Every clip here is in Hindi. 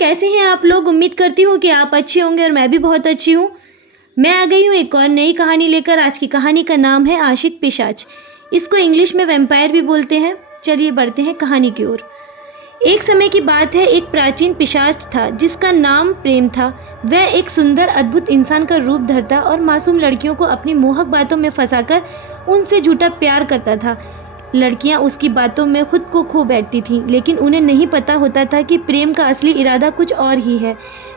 कैसे हैं आप लोग। उम्मीद करती हूँ कि आप अच्छे होंगे और मैं भी बहुत अच्छी हूँ। मैं आ गई हूँ एक और नई कहानी लेकर। आज की कहानी का नाम है आशिक पिशाच। इसको इंग्लिश में वैम्पायर भी बोलते हैं। चलिए बढ़ते हैं कहानी की ओर। एक समय की बात है, एक प्राचीन पिशाच था जिसका नाम प्रेम था। वह एक सुंदर अद्भुत इंसान का रूप धरता और मासूम लड़कियों को अपनी मोहक बातों में फंसाकर उनसे झूठा प्यार करता था। लड़कियां उसकी बातों में खुद को खो बैठती थीं, लेकिन उन्हें नहीं पता होता था कि प्रेम का असली इरादा कुछ और ही है।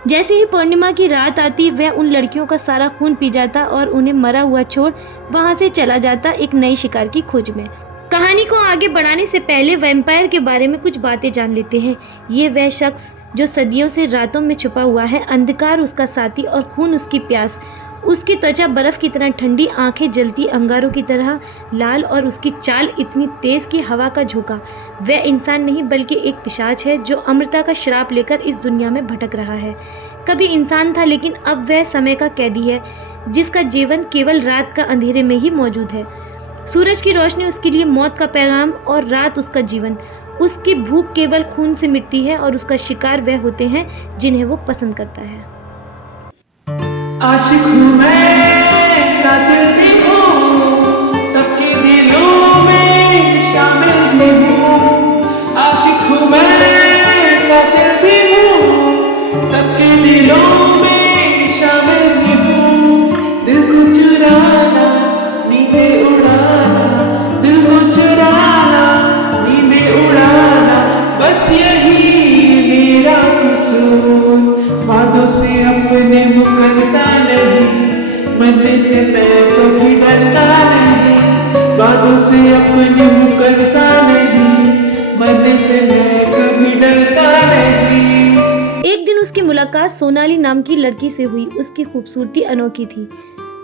जैसे ही पूर्णिमा की रात आती, वह उन लड़कियों का सारा खून पी जाता और उन्हें मरा हुआ छोड़ वहां से चला जाता एक नई शिकार की खोज में। कहानी को आगे बढ़ाने से पहले वैम्पायर के बारे में कुछ बातें जान लेते हैं। ये वह शख्स जो सदियों से रातों में छुपा हुआ है, अंधकार उसका साथी और खून उसकी प्यास। उसकी त्वचा बर्फ की तरह ठंडी, आंखें जलती अंगारों की तरह लाल और उसकी चाल इतनी तेज कि हवा का झोंका। वह इंसान नहीं बल्कि एक पिशाच है जो अमरता का श्राप लेकर इस दुनिया में भटक रहा है। कभी इंसान था, लेकिन अब वह समय का कैदी है जिसका जीवन केवल रात का अंधेरे में ही मौजूद है। सूरज की रोशनी उसके लिए मौत का पैगाम और रात उसका जीवन। उसकी भूख केवल खून से मिटती है और उसका शिकार वह होते हैं जिन्हें वो पसंद करता है। आशिक हूँ मैं, कातिल भी हूँ, सबके दिलों में शामिल भी हूँ। आशिक हूँ मैं, कातिल भी हूँ, सबके दिलों में शामिल भी हूँ। दिल को चुराना, नींदें उड़ाना, दिल को चुराना, नींदें उड़ाना, बस यही मेरा कसूर। वादों से अपने मुकरता नहीं, मरने से मैं कभी डरता नहीं। वादों से अपने मुकरता नहीं, मरने से मैं कभी डरता नहीं। एक दिन उसकी मुलाकात सोनाली नाम की लड़की से हुई। उसकी खूबसूरती अनोखी थी,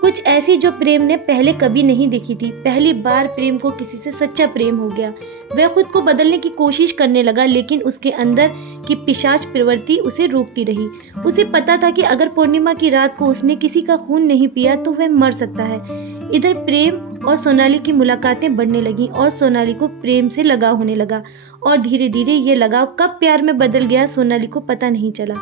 कुछ ऐसी जो प्रेम ने पहले कभी नहीं देखी थी। पहली बार प्रेम को किसी से सच्चा प्रेम हो गया। वह खुद को बदलने की कोशिश करने लगा, लेकिन उसके अंदर की पिशाच प्रवृत्ति उसे रोकती रही। उसे पता था कि अगर पूर्णिमा की रात को उसने किसी का खून नहीं पिया तो वह मर सकता है। इधर प्रेम और सोनाली की मुलाकातें बढ़ने लगी और सोनाली को प्रेम से लगाव होने लगा। और धीरे धीरे ये लगाव कब प्यार में बदल गया, सोनाली को पता नहीं चला,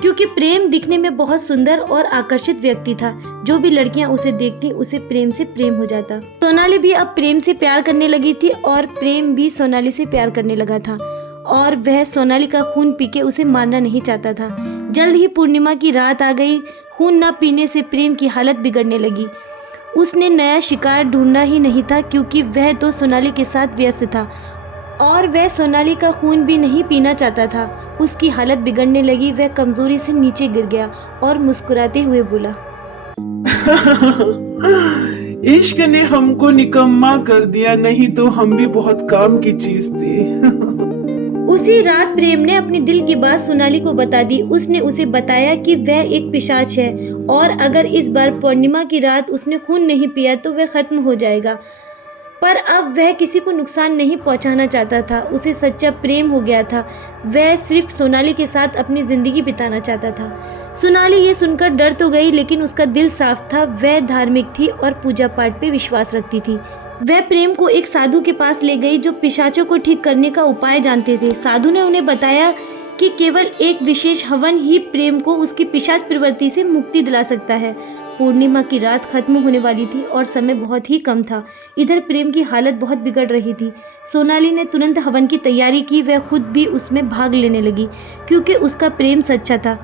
क्योंकि प्रेम दिखने में बहुत सुंदर और आकर्षित व्यक्ति था। जो भी लड़कियां उसे देखती उसे प्रेम से प्रेम हो जाता। सोनाली भी अब प्रेम से प्यार करने लगी थी और प्रेम भी सोनाली से प्यार करने लगा था। और वह सोनाली का खून पी के उसे मारना नहीं चाहता था। जल्द ही पूर्णिमा की रात आ गई। खून न पीने से प्रेम की हालत बिगड़ने लगी। उसने नया शिकार ढूंढना ही नहीं था, क्योंकि वह तो सोनाली के साथ व्यस्त था और वह सोनाली का खून भी नहीं पीना चाहता था। उसकी हालत बिगड़ने लगी। वह कमजोरी से नीचे गिर गया और मुस्कुराते हुए बोला, इश्क ने हमको निकम्मा कर दिया, नहीं तो हम भी बहुत काम की चीज थी। उसी रात प्रेम ने अपनी दिल की बात सोनाली को बता दी। उसने उसे बताया कि वह एक पिशाच है और अगर इस बार पूर्णिमा की रात उसने खून नहीं पिया तो वह खत्म हो जाएगा। पर अब वह किसी को नुकसान नहीं पहुंचाना चाहता था। उसे सच्चा प्रेम हो गया था। वह सिर्फ सोनाली के साथ अपनी जिंदगी बिताना चाहता था। सोनाली ये सुनकर डर तो गई, लेकिन उसका दिल साफ था। वह धार्मिक थी और पूजा पाठ पे विश्वास रखती थी। वह प्रेम को एक साधु के पास ले गई जो पिशाचों को ठीक करने का उपाय जानते थे। साधु ने उन्हें बताया कि केवल एक विशेष हवन ही प्रेम को उसकी पिशाच प्रवृत्ति से मुक्ति दिला सकता है। पूर्णिमा की रात खत्म होने वाली थी और समय बहुत ही कम था। इधर प्रेम की हालत बहुत बिगड़ रही थी। सोनाली ने तुरंत हवन की तैयारी की। वह खुद भी उसमें भाग लेने लगी, क्योंकि उसका प्रेम सच्चा था।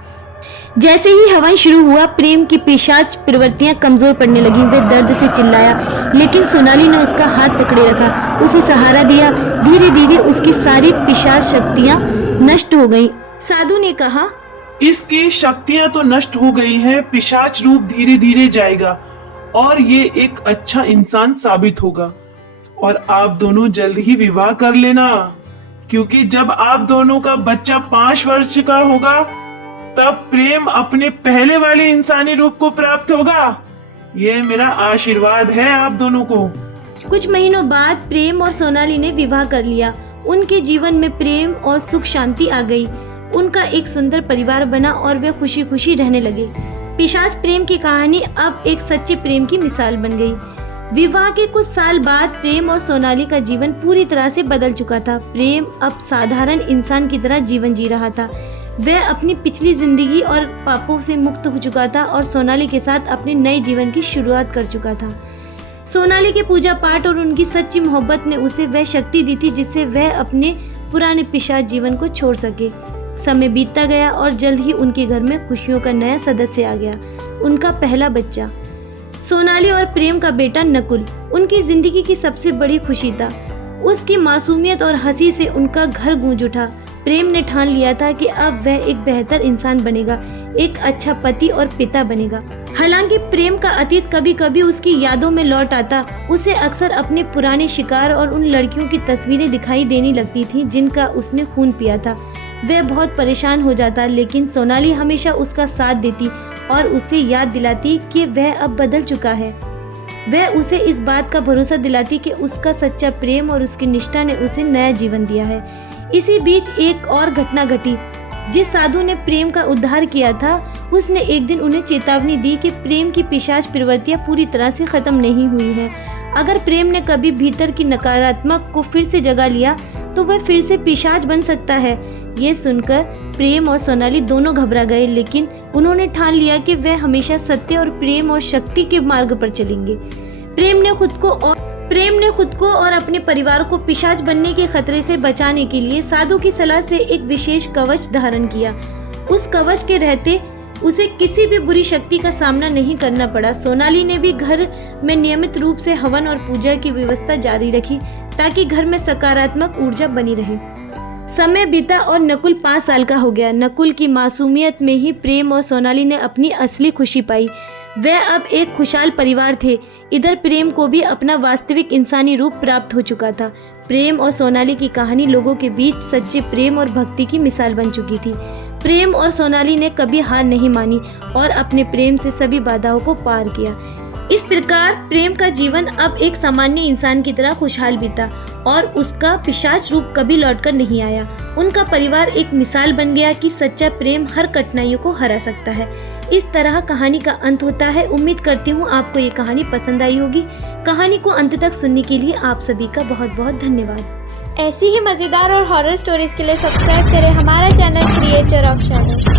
जैसे ही हवन शुरू हुआ, प्रेम की पिशाच प्रवृत्तियां कमजोर पड़ने लगी। वह दर्द से चिल्लाया, लेकिन सोनाली ने उसका हाथ पकड़े रखा, उसे सहारा दिया। धीरे धीरे उसकी सारी पिशाच शक्तियां नष्ट हो गईं। साधु ने कहा, इसकी शक्तियां तो नष्ट हो गई हैं, पिशाच रूप धीरे धीरे जाएगा और ये एक अच्छा इंसान साबित होगा। और आप दोनों जल्द ही विवाह कर लेना, क्योंकि जब आप दोनों का बच्चा 5 वर्ष का होगा तब प्रेम अपने पहले वाले इंसानी रूप को प्राप्त होगा। ये मेरा आशीर्वाद है आप दोनों को। कुछ महीनों बाद प्रेम और सोनाली ने विवाह कर लिया। उनके जीवन में प्रेम और सुख शांति आ गई। उनका एक सुंदर परिवार बना और वे खुशी खुशी रहने लगे। पिशाच प्रेम की कहानी अब एक सच्चे प्रेम की मिसाल बन गई। विवाह के कुछ साल बाद प्रेम और सोनाली का जीवन पूरी तरह से बदल चुका था। प्रेम अब साधारण इंसान की तरह जीवन जी रहा था। वह अपनी पिछली जिंदगी और पापों से मुक्त हो चुका था और सोनाली के साथ अपने नए जीवन की शुरुआत कर चुका था। सोनाली के पूजा पाठ और उनकी सच्ची मोहब्बत ने उसे वह शक्ति दी थी जिससे वह अपने पुराने पिशाच जीवन को छोड़ सके। समय बीतता गया और जल्द ही उनके घर में खुशियों का नया सदस्य आ गया, उनका पहला बच्चा। सोनाली और प्रेम का बेटा नकुल उनकी जिंदगी की सबसे बड़ी खुशी था। उसकी मासूमियत और हंसी से उनका घर गूंज उठा। प्रेम ने ठान लिया था कि अब वह एक बेहतर इंसान बनेगा, एक अच्छा पति और पिता बनेगा। हालांकि प्रेम का अतीत कभी कभी उसकी यादों में लौट आता। उसे अक्सर अपने पुराने शिकार और उन लड़कियों की तस्वीरें दिखाई देने लगती थीं जिनका उसने खून पिया था। वह बहुत परेशान हो जाता, लेकिन सोनाली हमेशा उसका साथ देती और उसे याद दिलाती कि वह अब बदल चुका है। वह उसे इस बात का भरोसा दिलाती कि उसका सच्चा प्रेम और उसकी निष्ठा ने उसे नया जीवन दिया है। इसी बीच एक और घटना घटी। जिस साधु ने प्रेम का उद्धार किया था, उसने एक दिन उन्हें चेतावनी दी कि प्रेम की पिशाच प्रवृत्तियां पूरी तरह से खत्म नहीं हुई हैं। अगर प्रेम ने कभी भीतर की नकारात्मक को फिर से जगा लिया तो वह फिर से पिशाच बन सकता है। ये सुनकर प्रेम और सोनाली दोनों घबरा गए, लेकिन उन्होंने ठान लिया कि वह हमेशा सत्य और प्रेम और शक्ति के मार्ग पर चलेंगे। प्रेम ने खुद को और अपने परिवार को पिशाच बनने के खतरे से बचाने के लिए साधु की सलाह से एक विशेष कवच धारण किया। उस कवच के रहते उसे किसी भी बुरी शक्ति का सामना नहीं करना पड़ा। सोनाली ने भी घर में नियमित रूप से हवन और पूजा की व्यवस्था जारी रखी ताकि घर में सकारात्मक ऊर्जा बनी रहे। समय बीता और नकुल 5 साल का हो गया। नकुल की मासूमियत में ही प्रेम और सोनाली ने अपनी असली खुशी पाई। वह अब एक खुशहाल परिवार थे। इधर प्रेम को भी अपना वास्तविक इंसानी रूप प्राप्त हो चुका था। प्रेम और सोनाली की कहानी लोगों के बीच सच्चे प्रेम और भक्ति की मिसाल बन चुकी थी। प्रेम और सोनाली ने कभी हार नहीं मानी और अपने प्रेम से सभी बाधाओं को पार किया। इस प्रकार प्रेम का जीवन अब एक सामान्य इंसान की तरह खुशहाल बीता और उसका पिशाच रूप कभी लौटकर नहीं आया। उनका परिवार एक मिसाल बन गया कि सच्चा प्रेम हर कठिनाइयों को हरा सकता है। इस तरह कहानी का अंत होता है। उम्मीद करती हूँ आपको ये कहानी पसंद आई होगी। कहानी को अंत तक सुनने के लिए आप सभी का बहुत बहुत धन्यवाद। ऐसी ही मज़ेदार और हॉरर स्टोरीज के लिए सब्सक्राइब करें हमारा चैनल क्रिएचर ऑफ शैडो।